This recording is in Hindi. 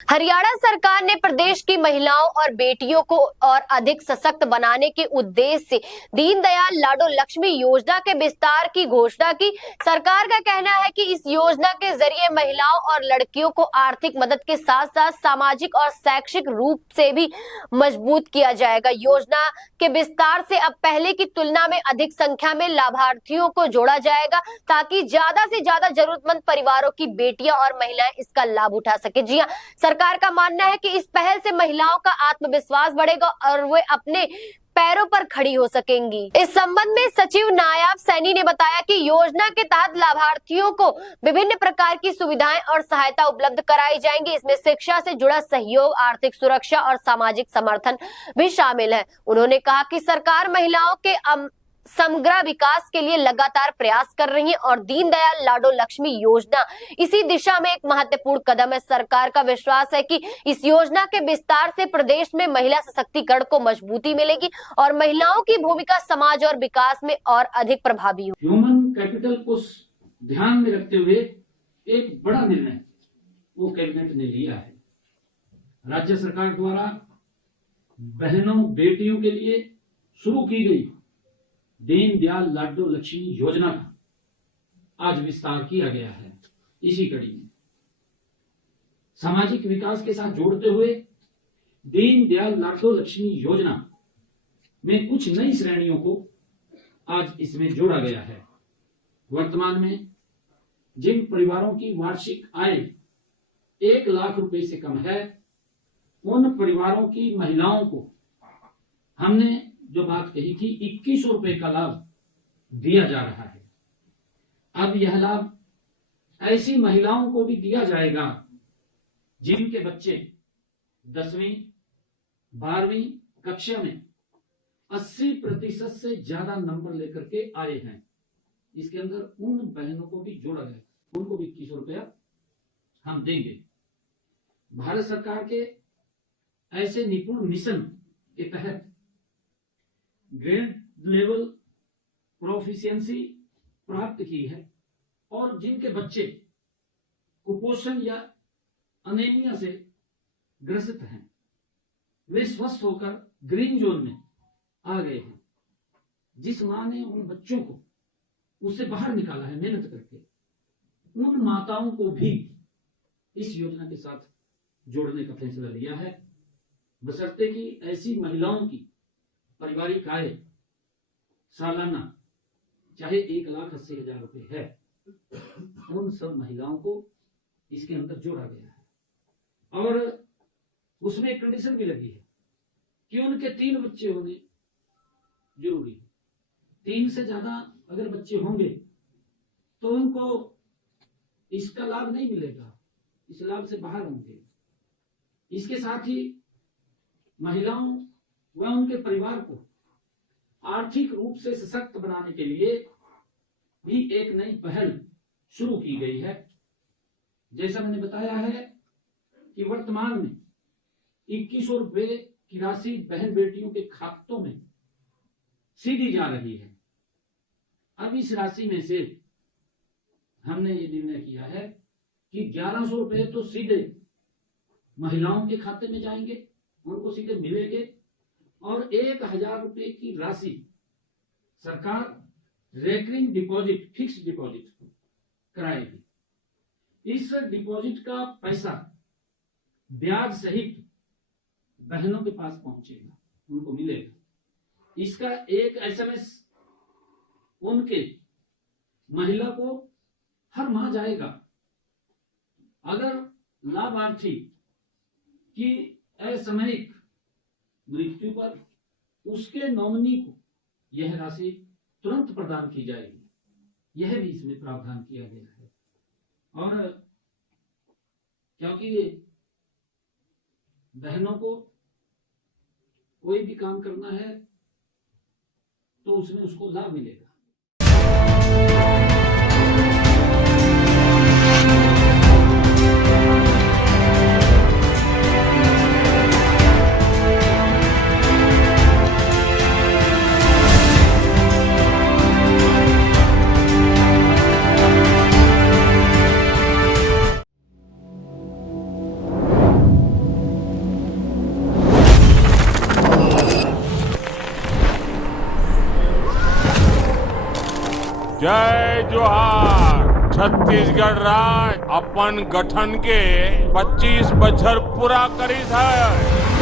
हरियाणा सरकार ने प्रदेश की महिलाओं और बेटियों को और अधिक सशक्त बनाने के उद्देश्य से दीनदयाल लाडो लक्ष्मी योजना के विस्तार की घोषणा की। सरकार का कहना है कि इस योजना के जरिए महिलाओं और लड़कियों को आर्थिक मदद के साथ साथ सामाजिक और शैक्षिक रूप से भी मजबूत किया जाएगा। योजना के विस्तार से अब पहले की तुलना में अधिक संख्या में लाभार्थियों को जोड़ा जाएगा ताकि ज्यादा से ज्यादा जरूरतमंद परिवारों की बेटियां और महिलाएं इसका लाभ उठा सके। जी हाँ, सरकार का मानना है कि इस पहल से महिलाओं का आत्मविश्वास बढ़ेगा और वे अपने पैरों पर खड़ी हो सकेंगी। इस संबंध में सचिव नायाब सैनी ने बताया कि योजना के तहत लाभार्थियों को विभिन्न प्रकार की सुविधाएं और सहायता उपलब्ध कराई जाएंगी। इसमें शिक्षा से जुड़ा सहयोग, आर्थिक सुरक्षा और सामाजिक समर्थन भी शामिल है। उन्होंने कहा कि सरकार महिलाओं के समग्र विकास के लिए लगातार प्रयास कर रही है और दीनदयाल लाडो लक्ष्मी योजना इसी दिशा में एक महत्वपूर्ण कदम है। सरकार का विश्वास है कि इस योजना के विस्तार से प्रदेश में महिला सशक्तिकरण को मजबूती मिलेगी और महिलाओं की भूमिका समाज और विकास में और अधिक प्रभावी हो। ह्यूमन कैपिटल को ध्यान में रखते हुए एक बड़ा निर्णय वो कैबिनेट ने लिया है। राज्य सरकार द्वारा बहनों बेटियों के लिए शुरू की गई दीनदयाल लाडो लक्ष्मी योजना का आज विस्तार किया गया है। इसी कड़ी में सामाजिक विकास के साथ जोड़ते हुए दीनदयाल लाडो लक्ष्मी योजना में कुछ नई श्रेणियों को आज इसमें जोड़ा गया है। वर्तमान में जिन परिवारों की वार्षिक आय 1 लाख रुपए से कम है, उन परिवारों की महिलाओं को हमने जो बात कही थी 2100 रुपए का लाभ दिया जा रहा है। अब यह लाभ ऐसी महिलाओं को भी दिया जाएगा जिनके बच्चे 10वीं 12वीं कक्षा में 80% से ज्यादा नंबर लेकर के आए हैं। इसके अंदर उन बहनों को भी जोड़ा गया, उनको भी 2100 रुपया हम देंगे। भारत सरकार के ऐसे निपुण मिशन के तहत ग्रेड लेवल प्रोफिशिएंसी प्राप्त की है और जिनके बच्चे कुपोषण या अनीमिया से ग्रसित हैं, वे स्वस्थ होकर ग्रीन जोन में आ गए हैं। जिस मां ने उन बच्चों को उससे बाहर निकाला है मेहनत करके, उन माताओं को भी इस योजना के साथ जोड़ने का फैसला लिया है, बशर्ते कि ऐसी महिलाओं की पारिवारिक आय सालाना चाहे 1,80,000 रुपए है, उन सब महिलाओं को इसके अंदर जोड़ा गया है। और उसमें एक कंडीशन भी लगी है कि उनके 3 बच्चे होने जरूरी है। 3 से ज्यादा अगर बच्चे होंगे तो उनको इसका लाभ नहीं मिलेगा, इस लाभ से बाहर होंगे। इसके साथ ही महिलाओं व उनके परिवार को आर्थिक रूप से सशक्त बनाने के लिए भी एक नई पहल शुरू की गई है। जैसा मैंने बताया है कि वर्तमान में 2100 रुपए की राशि बहन बेटियों के खातों में सीधी जा रही है। अब इस राशि में से हमने ये निर्णय किया है कि 1100 रुपए तो सीधे महिलाओं के खाते में जाएंगे, उनको सीधे मिलेंगे और 1,000 रुपए की राशि सरकार रेकरिंग डिपॉजिट, फिक्स डिपॉजिट कराएगी। इस डिपॉजिट का पैसा ब्याज सहित बहनों के पास पहुंचेगा, उनको मिलेगा। इसका एक एसएमएस उनके महिला को हर माह जाएगा। अगर लाभार्थी की असामयिक मृत्यु पर उसके नॉमिनी को यह राशि तुरंत प्रदान की जाएगी। यह भी इसमें प्रावधान किया गया है। और क्योंकि बहनों को कोई भी काम करना है तो उसमें उसको लाभ मिलेगा। जय जोहार। छत्तीसगढ़ राज अपन गठन के 25 बछर पूरा करी है।